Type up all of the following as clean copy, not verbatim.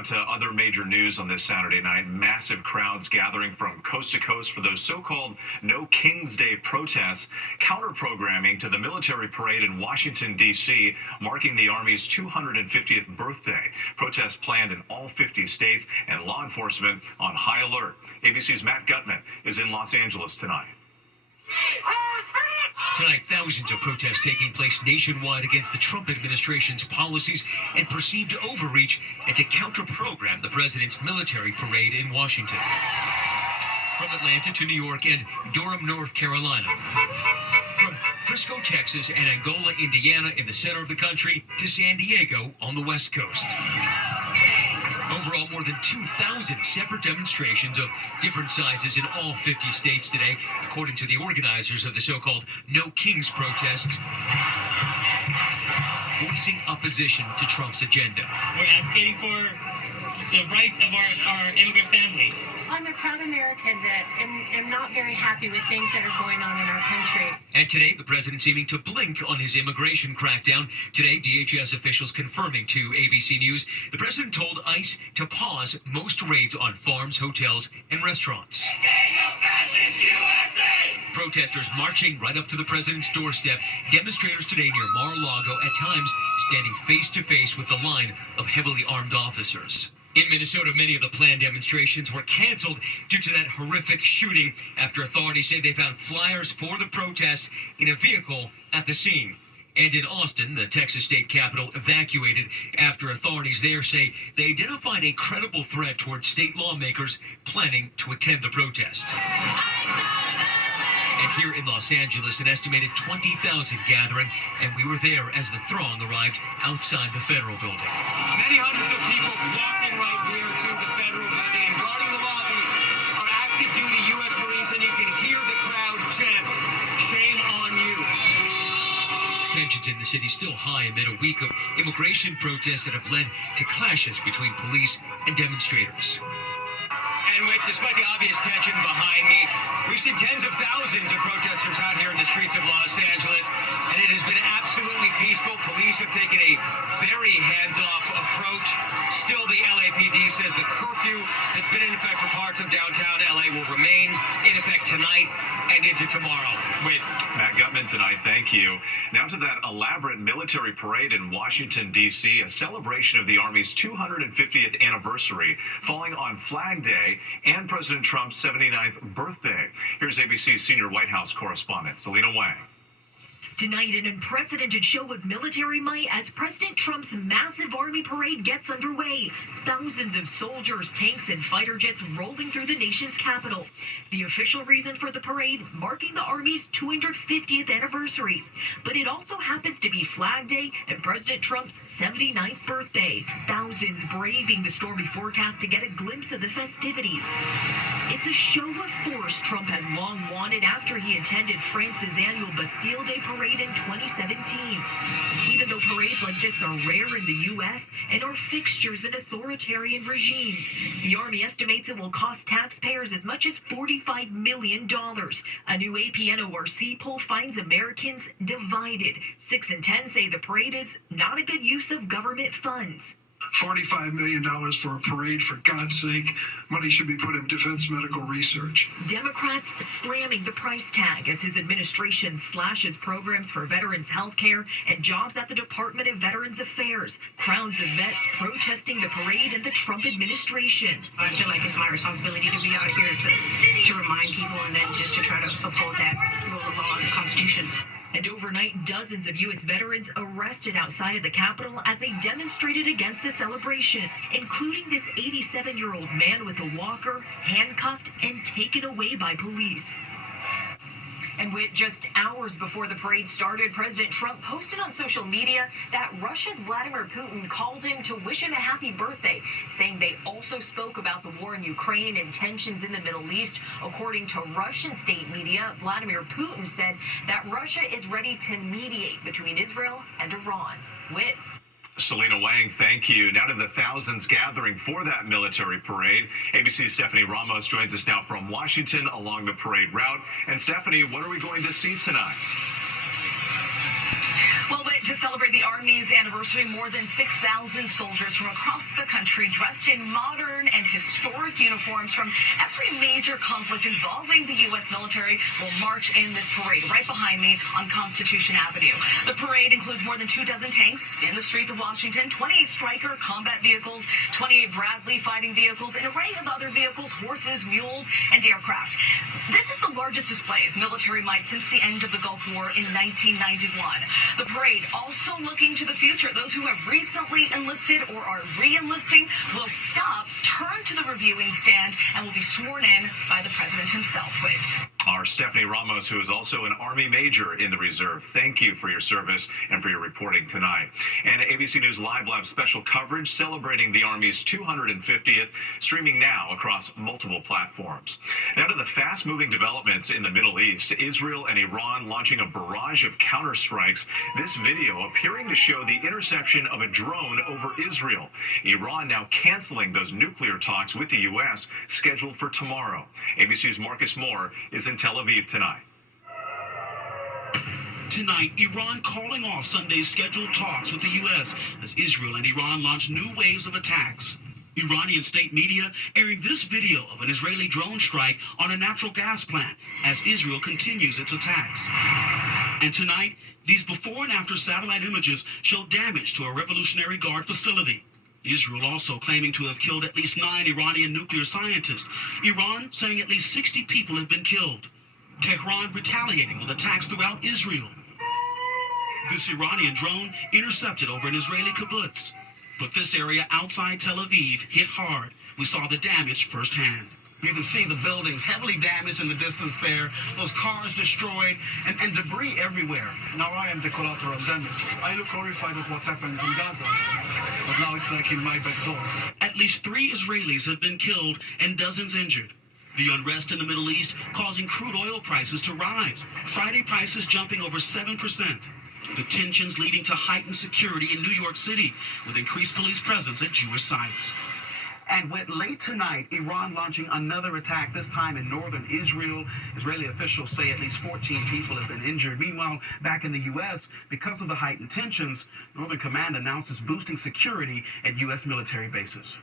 Now to other major news on this Saturday night. Massive crowds gathering from coast to coast for those so-called No King's Day protests, counter-programming to the military parade in Washington, D.C., marking the Army's 250th birthday. Protests planned in all 50 states and law enforcement on high alert. ABC's Matt Gutman is in Los Angeles tonight. Tonight, thousands of protests taking place nationwide against the Trump administration's policies and perceived overreach, and to counter-program the president's military parade in Washington. From Atlanta to New York and Durham, North Carolina. From Frisco, Texas and Angola, Indiana in the center of the country to San Diego on the West Coast. Overall, more than 2,000 separate demonstrations of different sizes in all 50 states today, according to the organizers of the so-called No Kings protests, voicing opposition to Trump's agenda. We're advocating for the rights of our immigrant families. I'm a proud American that am not very happy with things that are going on in our country. And today, the president seeming to blink on his immigration crackdown. Today, DHS officials confirming to ABC News, the president told ICE to pause most raids on farms, hotels, and restaurants. Protesters marching right up to the president's doorstep. Demonstrators today near Mar-a-Lago, at times standing face-to-face with the line of heavily armed officers. In Minnesota, many of the planned demonstrations were canceled due to that horrific shooting after authorities say they found flyers for the protests in a vehicle at the scene. And in Austin, the Texas state capital evacuated after authorities there say they identified a credible threat towards state lawmakers planning to attend the protest. And here in Los Angeles, an estimated 20,000 gathering, and we were there as the throng arrived outside the federal building. Many hundreds of people flocking right here to the federal building, and guarding the lobby are active duty U.S. Marines, and you can hear the crowd chant, "Shame on you." Tensions in the city still high amid a week of immigration protests that have led to clashes between police and demonstrators. And despite the obvious tension behind me, we've seen tens of thousands of protesters out here in the streets of Los Angeles, and it has been absolutely peaceful. Police have taken a very hands-off approach. Still, the LAPD says the curfew that's been in effect for parts of downtown LA will remain in effect tonight and into tomorrow. Matt Gutman tonight, thank you. Now to that elaborate military parade in Washington, D.C., a celebration of the Army's 250th anniversary, falling on Flag Day and President Trump's 79th birthday. Here's ABC's senior White House correspondent, Selena Wang. Tonight, an unprecedented show of military might as President Trump's massive army parade gets underway. Thousands of soldiers, tanks, and fighter jets rolling through the nation's capital. The official reason for the parade, marking the Army's 250th anniversary. But it also happens to be Flag Day and President Trump's 79th birthday. Thousands braving the stormy forecast to get a glimpse of the festivities. It's a show of force Trump has long wanted after he attended France's annual Bastille Day parade in 2017. Even though parades like this are rare in the U.S. and are fixtures in authoritarian regimes, the Army estimates it will cost taxpayers as much as $45 million. A new AP NORC poll finds Americans divided. 6 in 10 say the parade is not a good use of government funds. $45 million for a parade, for God's sake. Money should be put in defense medical research. Democrats slamming the price tag as his administration slashes programs for veterans' health care and jobs at the Department of Veterans Affairs. Crowds of vets protesting the parade and the Trump administration. I feel like it's my responsibility to be out here to remind people and then just to try to uphold that rule of law and the Constitution. And overnight, dozens of U.S. veterans arrested outside of the Capitol as they demonstrated against the celebration, including this 87-year-old man with a walker, handcuffed and taken away by police. And with just hours before the parade started, President Trump posted on social media that Russia's Vladimir Putin called him to wish him a happy birthday, saying they also spoke about the war in Ukraine and tensions in the Middle East. According to Russian state media, Vladimir Putin said that Russia is ready to mediate between Israel and Iran. Whit. Selena Wang, thank you. Now to the thousands gathering for that military parade. ABC's Stephanie Ramos joins us now from Washington along the parade route. And Stephanie, what are we going to see tonight? Well, but To celebrate the Army's anniversary, more than 6,000 soldiers from across the country dressed in modern and historic uniforms from every major conflict involving the U.S. military will march in this parade right behind me on Constitution Avenue. The parade includes more than 24 tanks in the streets of Washington, 28 Stryker combat vehicles, 28 Bradley fighting vehicles, an array of other vehicles, horses, mules, and aircraft. This is the largest display of military might since the end of the Gulf War in 1991. The parade also looking to the future. Those who have recently enlisted or are re-enlisting will stop, turn to the reviewing stand, and will be sworn in by the president himself. Our Stephanie Ramos, who is also an Army major in the reserve. Thank you for your service and for your reporting tonight. And ABC News Live will have special coverage celebrating the Army's 250th, streaming now across multiple platforms. Now to the fast-moving developments in the Middle East. Israel and Iran launching a barrage of counterstrikes. This video appearing to show the interception of a drone over Israel. Iran now canceling those nuclear talks with the U.S. scheduled for tomorrow. ABC's Marcus Moore is in Tel Aviv tonight. Tonight, Iran calling off Sunday's scheduled talks with the U.S. as Israel and Iran launch new waves of attacks. Iranian state media airing this video of an Israeli drone strike on a natural gas plant as Israel continues its attacks. And tonight, these before and after satellite images show damage to a Revolutionary Guard facility. Israel also claiming to have killed at least 9 Iranian nuclear scientists. Iran saying at least 60 people have been killed. Tehran retaliating with attacks throughout Israel. This Iranian drone intercepted over an Israeli kibbutz. But this area outside Tel Aviv hit hard. We saw the damage firsthand. You can see the buildings heavily damaged in the distance there, those cars destroyed, and debris everywhere. Now I am the collateral damage. I look horrified at what happens in Gaza, but now it's like in my back door. At least 3 Israelis have been killed and dozens injured. The unrest in the Middle East causing crude oil prices to rise. Friday prices jumping over 7%. The tensions leading to heightened security in New York City with increased police presence at Jewish sites. And with late tonight, Iran launching another attack, this time in northern Israel. Israeli officials say at least 14 people have been injured. Meanwhile, back in the U.S., because of the heightened tensions, Northern Command announces boosting security at U.S. military bases.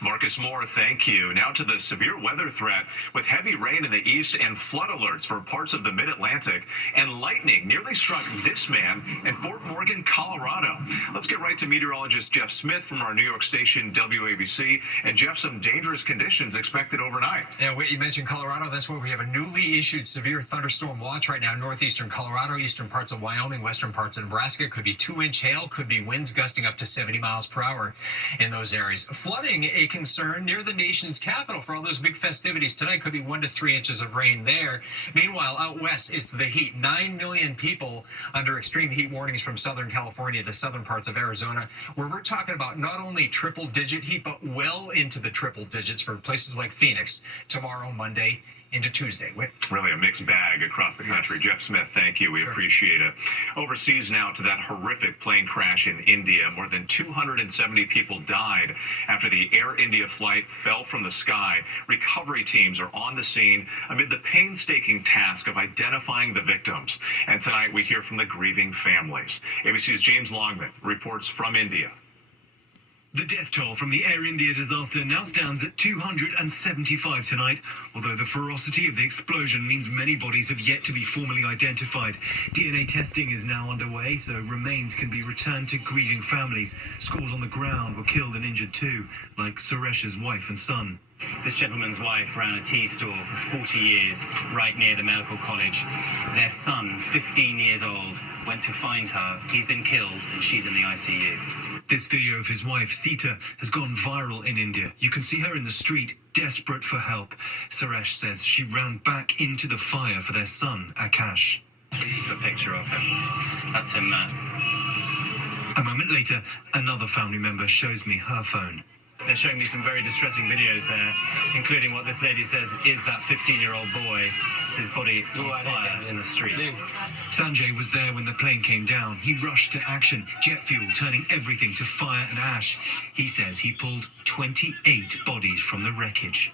Marcus Moore, thank you. Now to the severe weather threat with heavy rain in the east and flood alerts for parts of the mid-Atlantic, and lightning nearly struck this man in Fort Morgan, Colorado. Let's get right to meteorologist Jeff Smith from our New York station WABC. And Jeff, some dangerous conditions expected overnight. Yeah, you mentioned Colorado. That's where we have a newly issued severe thunderstorm watch right now. Northeastern Colorado, eastern parts of Wyoming, western parts of Nebraska. Could be 2-inch hail, could be winds gusting up to 70 miles per hour in those areas. Flooding a concern near the nation's capital for all those big festivities tonight. Could be 1 to 3 inches of rain there. Meanwhile, out west, it's the heat. 9 million people under extreme heat warnings from Southern California to southern parts of Arizona, where we're talking about not only triple-digit heat, but well into the triple digits for places like Phoenix tomorrow, Monday, into Tuesday. Really a mixed bag across the country. Yes. Jeff Smith, thank you. We appreciate it. Overseas now to that horrific plane crash in India. More than 270 people died after the Air India flight fell from the sky. Recovery teams are on the scene amid the painstaking task of identifying the victims. And tonight we hear from the grieving families. ABC's James Longman reports from India. The death toll from the Air India disaster now stands at 275 tonight, although the ferocity of the explosion means many bodies have yet to be formally identified. DNA testing is now underway, so remains can be returned to grieving families. Scores on the ground were killed and injured too, like Suresh's wife and son. This gentleman's wife ran a tea store for 40 years right near the medical college. Their son, 15 years old, went to find her. He's been killed and she's in the ICU. This video of his wife, Sita, has gone viral in India. You can see her in the street, desperate for help. Suresh says she ran back into the fire for their son, Akash. It's a picture of him. That's him there. A moment later, another family member shows me her phone. They're showing me some very distressing videos there, including what this lady says is that 15-year-old boy, his body on fire in the street. Sanjay was there when the plane came down. He rushed to action, jet fuel turning everything to fire and ash. He says he pulled 28 bodies from the wreckage.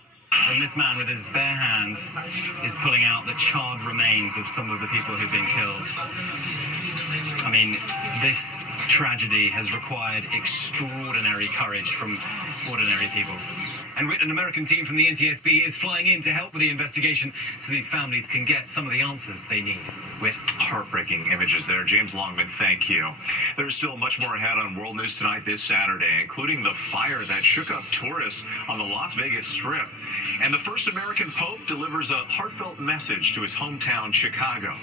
And this man with his bare hands is pulling out the charred remains of some of the people who've been killed. I mean, this tragedy has required extraordinary courage from ordinary people. And Whit, an American team from the NTSB is flying in to help with the investigation so these families can get some of the answers they need. Whit. Heartbreaking images there. James Longman, thank you. There's still much more ahead on World News Tonight this Saturday, including the fire that shook up tourists on the Las Vegas Strip. And the first American Pope delivers a heartfelt message to his hometown, Chicago.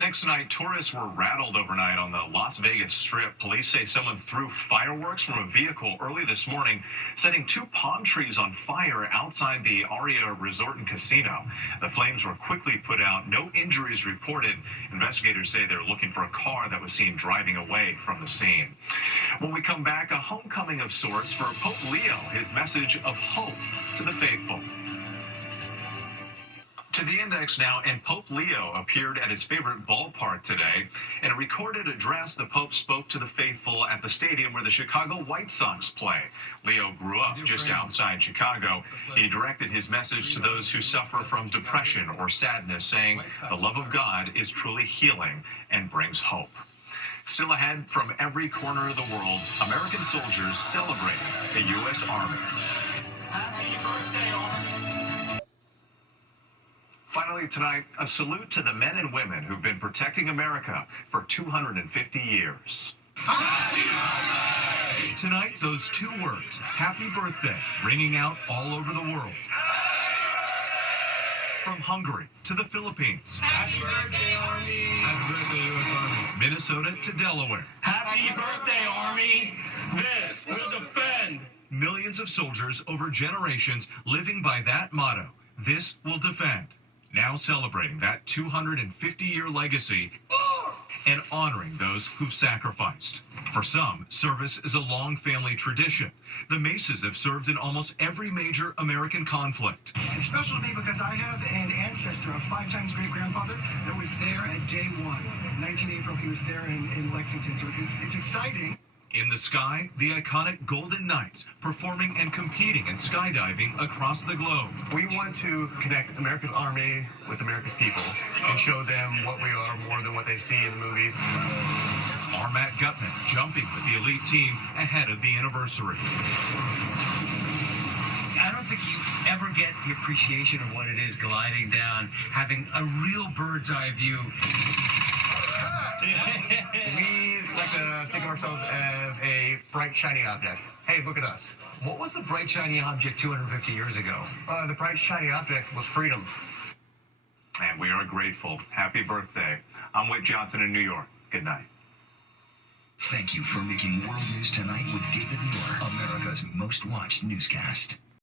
Next tonight, tourists were rattled overnight on the Las Vegas Strip. Police say someone threw fireworks from a vehicle early this morning, setting 2 palm trees on fire outside the Aria Resort and Casino. The flames were quickly put out. No injuries reported. Investigators say they're looking for a car that was seen driving away from the scene. When we come back, a homecoming of sorts for Pope Leo, his message of hope to the faithful. To the Index now, and Pope Leo appeared at his favorite ballpark today. In a recorded address, the Pope spoke to the faithful at the stadium where the Chicago White Sox play. Leo grew up just outside Chicago. He directed his message to those who suffer from depression or sadness, saying, "The love of God is truly healing and brings hope." Still ahead, from every corner of the world, American soldiers celebrate the U.S. Army. Finally tonight, a salute to the men and women who've been protecting America for 250 years. Tonight, those 2 words, happy birthday, ringing out all over the world. From Hungary to the Philippines. Happy birthday, Army! Happy birthday, U.S. Army. Minnesota to Delaware. Happy birthday, Army! This will defend! Millions of soldiers over generations living by that motto, this will defend. Now celebrating that 250-year legacy and honoring those who've sacrificed. For some, service is a long family tradition. The Maces have served in almost every major American conflict. It's special to me because I have an ancestor, a 5 times great-grandfather, that was there at day 1. 19 April, he was there in Lexington, so it's exciting. In the sky, the iconic Golden Knights performing and competing in skydiving across the globe. We want to connect America's Army with America's people and show them what we are more than what they see in movies. Matt Gutman jumping with the elite team ahead of the anniversary. I don't think you ever get the appreciation of what it is gliding down, having a real bird's eye view. We like to think of ourselves as a bright, shiny object. Hey, look at us. What was the bright, shiny object 250 years ago? The bright, shiny object was freedom. And we are grateful. Happy birthday. I'm Whit Johnson in New York. Good night. Thank you for making World News Tonight with David Muir, America's most watched newscast.